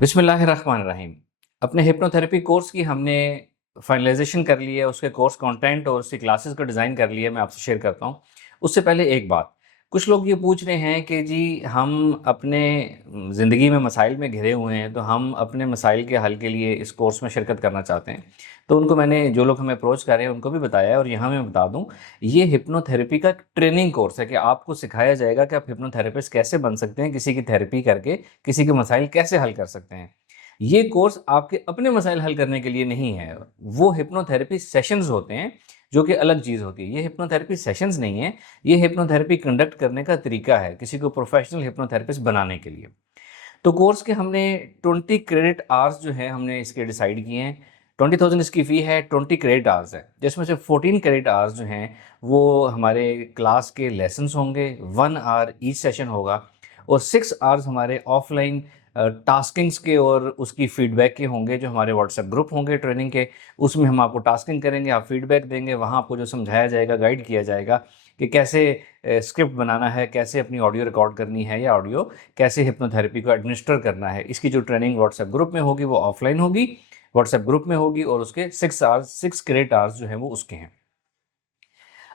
बिस्मिल्लाहिर्रहमानिर्रहीम। अपने hypnotherapy course की हमने फाइनलाइज़ेशन कर ली है, उसके कोर्स कंटेंट और उसकी क्लासेस को डिज़ाइन कर लिया है, मैं आपसे शेयर करता हूँ। उससे पहले एक बात, कुछ लोग ये पूछ रहे हैं कि जी हम अपने ज़िंदगी में मसाइल में घिरे हुए हैं, तो हम अपने मसाइल के हल के लिए इस कोर्स में शिरकत करना चाहते हैं। तो उनको मैंने जो लोग हमें अप्रोच कर रहे हैं उनको भी बताया है और यहाँ मैं बता दूँ, ये हिप्नोथेरेपी का ट्रेनिंग कोर्स है कि आपको सिखाया जाएगा कि आप हिप्नोथेरेपिस्ट कैसे बन सकते हैं, किसी की थेरेपी करके किसी के मसाइल कैसे हल कर सकते हैं। ये कोर्स आपके अपने मसाइल हल करने के लिए नहीं है, वो हिप्नोथेरेपी सेशंस होते हैं, जो कि अलग चीज़ होती है। ये हिप्नोथेरेपी सेशंस नहीं है, ये हिप्नोथेरेपी कंडक्ट करने का तरीका है, किसी को प्रोफेशनल हिप्नोथेरेपिस्ट बनाने के लिए। तो कोर्स के हमने 20 क्रेडिट आवर्स जो हैं हमने इसके डिसाइड किए हैं। 20,000 इसकी फ़ी है, 20 क्रेडिट आवर्स है, जिसमें से 14 क्रेडिट आवर्स जो हैं वो हमारे क्लास के लेसन्स होंगे, 1 आवर ईच सेशन होगा और 6 आवर्स हमारे ऑफलाइन टास्किंग्स के और उसकी फीडबैक के होंगे, जो हमारे व्हाट्सएप ग्रुप होंगे ट्रेनिंग के। उसमें हम आपको टास्किंग करेंगे, आप फीडबैक देंगे, वहाँ आपको जो समझाया जाएगा, गाइड किया जाएगा कि कैसे स्क्रिप्ट बनाना है, कैसे अपनी ऑडियो रिकॉर्ड करनी है या ऑडियो कैसे हिप्नोथेरेपी को एडमिनिस्टर करना है। इसकी जो ट्रेनिंग व्हाट्सएप ग्रुप में होगी वो ऑफलाइन होगी, व्हाट्सएप ग्रुप में होगी और उसके 6 क्रेडिट आवर्स जो हैं वो उसके हैं।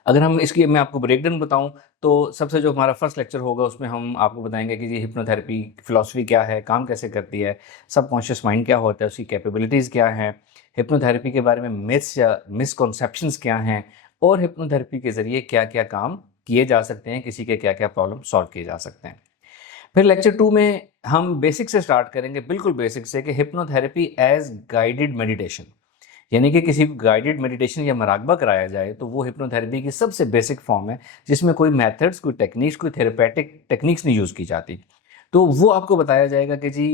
अगर हम इसकी मैं आपको ब्रेकडाउन बताऊँ, तो सबसे जो हमारा फर्स्ट लेक्चर होगा उसमें हम आपको बताएँगे कि ये हिप्नोथेरेपी फ़िलॉसफ़ी क्या है, काम कैसे करती है, सबकॉन्शियस माइंड क्या होता है, उसकी कैपेबिलिटीज़ क्या हैं, हिप्नोथेरेपी के बारे में मिथ्स या मिसकॉन्सेप्शंस क्या हैं और हिप्नोथेरेपी के ज़रिए क्या-क्या काम किए जा सकते हैं, किसी के क्या-क्या प्रॉब्लम सॉल्व किए जा सकते हैं। फिर लेक्चर 2 में हम बेसिक से स्टार्ट करेंगे, बिल्कुल बेसिक से, कि हिप्नोथेरेपी एज़ गाइडेड मेडिटेशन। यानी कि किसी को गाइडेड मेडिटेशन या मुराकबा कराया जाए तो वो हिप्नोथेरेपी की सबसे बेसिक फॉर्म है, जिसमें कोई मेथड्स, कोई टेक्निक्स, कोई थेरेपेटिक टेक्निक्स नहीं यूज़ की जाती। तो वो आपको बताया जाएगा कि जी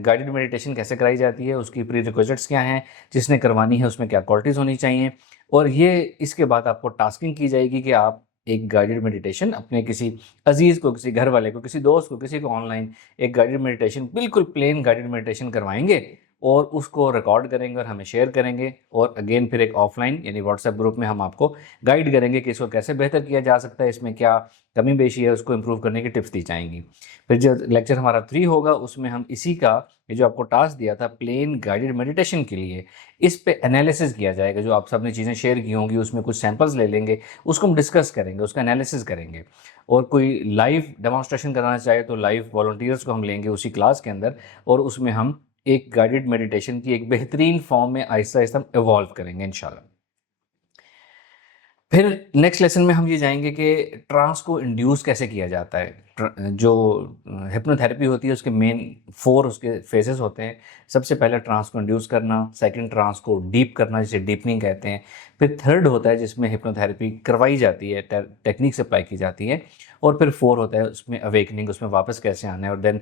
गाइडेड मेडिटेशन कैसे कराई जाती है, उसकी प्रीरिक्विजिट्स क्या हैं, जिसने करवानी है उसमें क्या क्वालिटीज़ होनी चाहिए और ये इसके बाद आपको टास्किंग की जाएगी कि आप एक गाइडेड मेडिटेशन अपने किसी अज़ीज़ को, किसी घर वाले को, किसी दोस्त को, किसी को ऑनलाइन एक गाइडेड मेडिटेशन, बिल्कुल प्लेन गाइडेड मेडिटेशन करवाएँगे और उसको रिकॉर्ड करेंगे और हमें शेयर करेंगे और अगेन फिर एक ऑफलाइन यानी व्हाट्सएप ग्रुप में हम आपको गाइड करेंगे कि इसको कैसे बेहतर किया जा सकता है, इसमें क्या कमी पेशी है, उसको इम्प्रूव करने की टिप्स दी जाएंगी। फिर जो लेक्चर हमारा 3 होगा उसमें हम इसी का, ये जो आपको टास्क दिया था प्लेन गाइडेड मेडिटेशन के लिए, इस पे एनालिसिस किया जाएगा। जो आप सबने चीज़ें शेयर की होंगी उसमें कुछ सैंपल्स ले लेंगे, उसको हम डिस्कस करेंगे, उसका एनालिसिस करेंगे और कोई लाइव डेमोन्स्ट्रेशन कराना चाहे तो लाइव वॉलंटियर्स को हम लेंगे उसी क्लास के अंदर और उसमें हम एक गाइडेड मेडिटेशन की एक बेहतरीन फॉर्म में आहिस्ता-आहिस्ता हम इवॉल्व करेंगे इंशाल्लाह। फिर नेक्स्ट लेसन में हम ये जाएँगे कि ट्रांस को इंड्यूस कैसे किया जाता है। जो हिप्नोथेरेपी होती है उसके मेन 4 उसके फेजेज़ होते हैं। सबसे पहले ट्रांस को इंड्यूस करना, सेकंड ट्रांस को डीप करना जिसे डीपनिंग कहते हैं। फिर थर्ड होता है जिसमें हिप्नोथेरेपी करवाई जाती है, टेक्निक्स अप्लाई की जाती है और फिर 4 होता है उसमें अवेकनिंग, उसमें वापस कैसे आना है और देन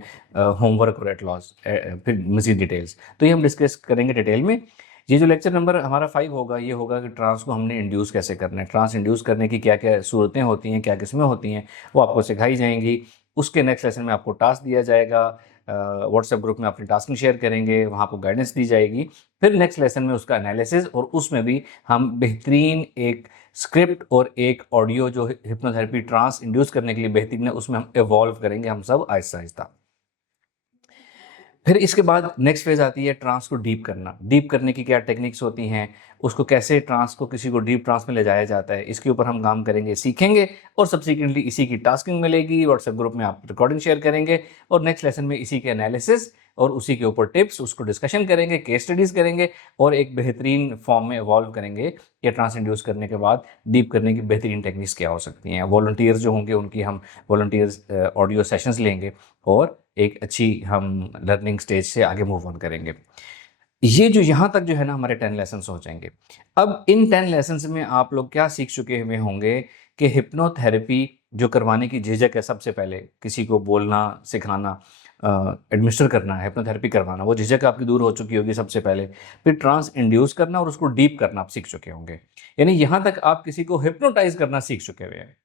होमवर्क और एट लॉस फिर मज़ीद डिटेल्स। तो ये हम डिस्कस करेंगे डिटेल में। ये जो लेक्चर नंबर हमारा 5 होगा, ये होगा कि ट्रांस को हमने इंड्यूस कैसे करना है। ट्रांस इंड्यूस करने की क्या-क्या सूरतें होती हैं, क्या किस्में होती हैं, वो आपको सिखाई जाएँगी। उसके नेक्स्ट लेसन में आपको टास्क दिया जाएगा। व्हाट्सएप ग्रुप में अपनी टास्किंग शेयर करेंगे, वहाँ आपको गाइडेंस दी जाएगी। फिर नेक्स्ट लेसन में उसका एनालिसिस और उसमें भी हम बेहतरीन एक स्क्रिप्ट और एक ऑडियो जो हिप्नोथेरेपी ट्रांस इंड्यूस करने के लिए बेहतरीन है, उसमें हम इवॉल्व करेंगे हम सब आहिस्ता-आहिस्ता। फिर इसके बाद नेक्स्ट फेज़ आती है ट्रांस को डीप करना। डीप करने की क्या टेक्निक्स होती हैं, उसको कैसे ट्रांस को किसी को डीप ट्रांस में ले जाया जाता है, इसके ऊपर हम काम करेंगे, सीखेंगे और सब्सिक्वेंटली इसी की टास्किंग मिलेगी, व्हाट्सएप ग्रुप में आप रिकॉर्डिंग शेयर करेंगे और नेक्स्ट लेसन में इसी के एनालिसिस और उसी के ऊपर टिप्स, उसको डिस्कशन करेंगे, केस स्टडीज़ करेंगे और एक बेहतरीन फॉर्म में इवॉल्व करेंगे कि ट्रांस इंड्यूस करने के बाद डीप करने की बेहतरीन टेक्निक्स क्या हो सकती हैं। वॉलंटियर्स जो होंगे उनकी हम वॉलंटियर्स ऑडियो सेशंस लेंगे और एक अच्छी हम लर्निंग स्टेज से आगे मूव ऑन करेंगे। ये जो यहाँ तक जो है ना हमारे 10 लेसन्स हो जाएँगे। अब इन 10 लेसन्स में आप लोग क्या सीख चुके हुए होंगे कि हिप्नोथेरेपी जो करवाने की झिझक है, सबसे पहले किसी को बोलना, सिखाना, एडमिनिस्टर करना, हिप्नोथेरेपी करवाना, वो झिझक आपकी दूर हो चुकी होगी सबसे पहले। फिर ट्रांस इंड्यूस करना और उसको डीप करना आप सीख चुके होंगे। यानी यहाँ तक आप किसी को हिप्नोटाइज़ करना सीख चुके हुए हैं।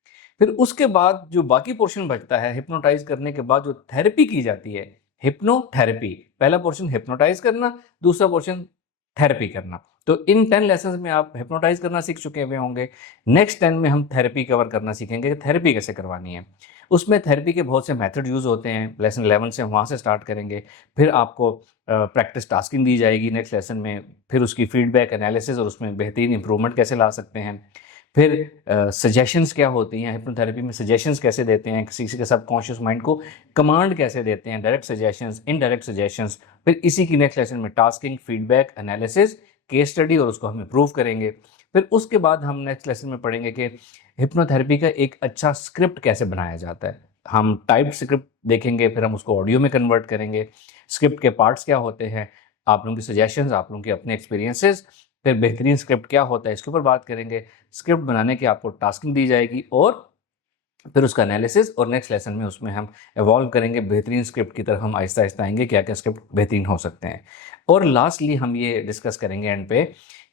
फिर उसके बाद जो बाकी पोर्शन बचता है, हिप्नोटाइज़ करने के बाद जो थेरेपी की जाती है, हिप्नोथेरेपी। पहला पोर्शन हिप्नोटाइज़ करना, दूसरा पोर्शन थेरेपी करना। तो इन 10 लेसन्स में आप हिप्नोटाइज़ करना सीख चुके हुए होंगे। नेक्स्ट 10 में हम थेरेपी कवर करना सीखेंगे कि थेरेपी कैसे करवानी है। उसमें थेरेपी के बहुत से मेथड यूज़ होते हैं। लेसन 11 से हम वहाँ से स्टार्ट करेंगे। फिर आपको प्रैक्टिस टास्किंग दी जाएगी नेक्स्ट लेसन में। फिर उसकी फीडबैक एनालिसिस और उसमें बेहतरीन इंप्रूवमेंट कैसे ला सकते हैं। फिर सजेशंस क्या होती हैं, हिप्नोथेरेपी में सजेशंस कैसे देते हैं, किसी के सबकॉन्शियस माइंड को कमांड कैसे देते हैं, डायरेक्ट सजेशंस, इनडायरेक्ट सजेशंस। फिर इसी की नेक्स्ट लेसन में tasking, feedback, analysis, case study और उसको हम इम्प्रूव करेंगे। फिर उसके बाद हम नेक्स्ट लेसन में पढ़ेंगे कि हिप्नोथेरेपी का एक अच्छा स्क्रिप्ट कैसे बनाया जाता है। हम टाइप्ड स्क्रिप्ट देखेंगे, फिर हम उसको ऑडियो में कन्वर्ट करेंगे। स्क्रिप्ट के पार्ट्स क्या होते हैं, आप लोगों की सजेशंस, आप लोगों के अपने एक्सपीरियंसेस, फिर बेहतरीन स्क्रिप्ट क्या होता है इसके ऊपर बात करेंगे। स्क्रिप्ट बनाने की आपको टास्किंग दी जाएगी और फिर उसका एनालिसिस, और नेक्स्ट लेसन में उसमें हम इवॉल्व करेंगे। बेहतरीन स्क्रिप्ट की तरफ हम आहिस्ता-आहिस्ता आएँगे, क्या-क्या स्क्रिप्ट बेहतरीन हो सकते हैं। और लास्टली हम ये डिस्कस करेंगे एंड पे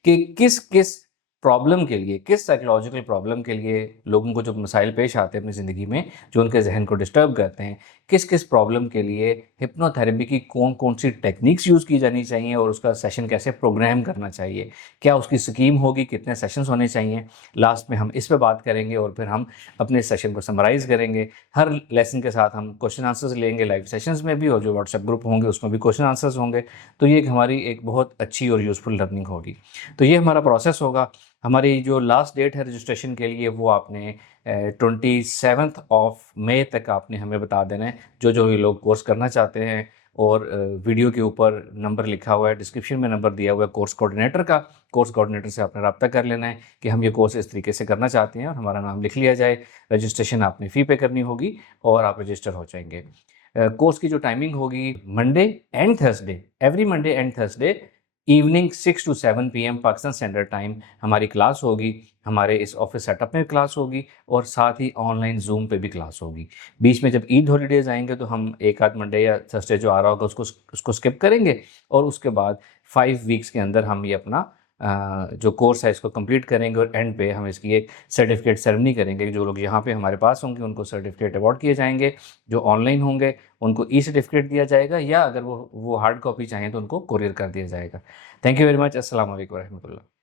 कि किस-किस प्रॉब्लम के लिए, किस साइकोलॉजिकल प्रॉब्लम के लिए लोगों को जो मसाइल पेश आते हैं अपनी ज़िंदगी में, जो उनके ज़हन को डिस्टर्ब करते हैं, किस-किस प्रॉब्लम के लिए हिप्नोथेरेपी की कौन-कौन सी टेक्निक्स यूज़ की जानी चाहिए और उसका सेशन कैसे प्रोग्राम करना चाहिए। क्या उसकी स्कीम होगी, कितने सेशंस होने चाहिए, लास्ट में हम इस पे बात करेंगे और फिर हम अपने सेशन को समराइज़ करेंगे। हर लेसन के साथ हम क्वेश्चन आंसर्स लेंगे लाइव सेशंस में भी, और जो व्हाट्सएप ग्रुप होंगे उसमें भी क्वेश्चन आंसर्स होंगे। तो ये हमारी एक बहुत अच्छी और यूज़फुल लर्निंग होगी। तो ये हमारा प्रोसेस होगा। हमारी जो लास्ट डेट है रजिस्ट्रेशन के लिए वो आपने 27 ऑफ मई तक आपने हमें बता देना है, जो भी लोग कोर्स करना चाहते हैं। और वीडियो के ऊपर नंबर लिखा हुआ है, डिस्क्रिप्शन में नंबर दिया हुआ है कोर्स कोऑर्डिनेटर का। कोर्स कोऑर्डिनेटर से आपने रब्ता कर लेना है कि हम ये कोर्स इस तरीके से करना चाहते हैं, और हमारा नाम लिख लिया जाए। रजिस्ट्रेशन आपने फ़ी पे करनी होगी और आप रजिस्टर हो जाएंगे। कोर्स की जो टाइमिंग होगी, Monday and Thursday, every Monday and Thursday evening 6 to 7 PM Pakistan standard time हमारी क्लास होगी। हमारे इस ऑफिस सेटअप में क्लास होगी और साथ ही ऑनलाइन जूम पे भी क्लास होगी। बीच में जब ईद हॉलीडेज आएंगे तो हम एक आध मंडे या थर्सडे जो आ रहा होगा उसको स्किप करेंगे, और उसके बाद 5 वीक्स के अंदर हम ये अपना जो कोर्स है इसको कंप्लीट करेंगे, और एंड पे हम इसकी एक सर्टिफिकेट सेरेमनी करेंगे। जो लोग यहाँ पे हमारे पास होंगे उनको सर्टिफिकेट अवार्ड किए जाएंगे, जो ऑनलाइन होंगे उनको ई सर्टिफिकेट दिया जाएगा, या अगर वो हार्ड कॉपी चाहें तो उनको कोरियर कर दिया जाएगा। Thank you very much. अस्सलाम वालेकुम रहमतुल्लाह।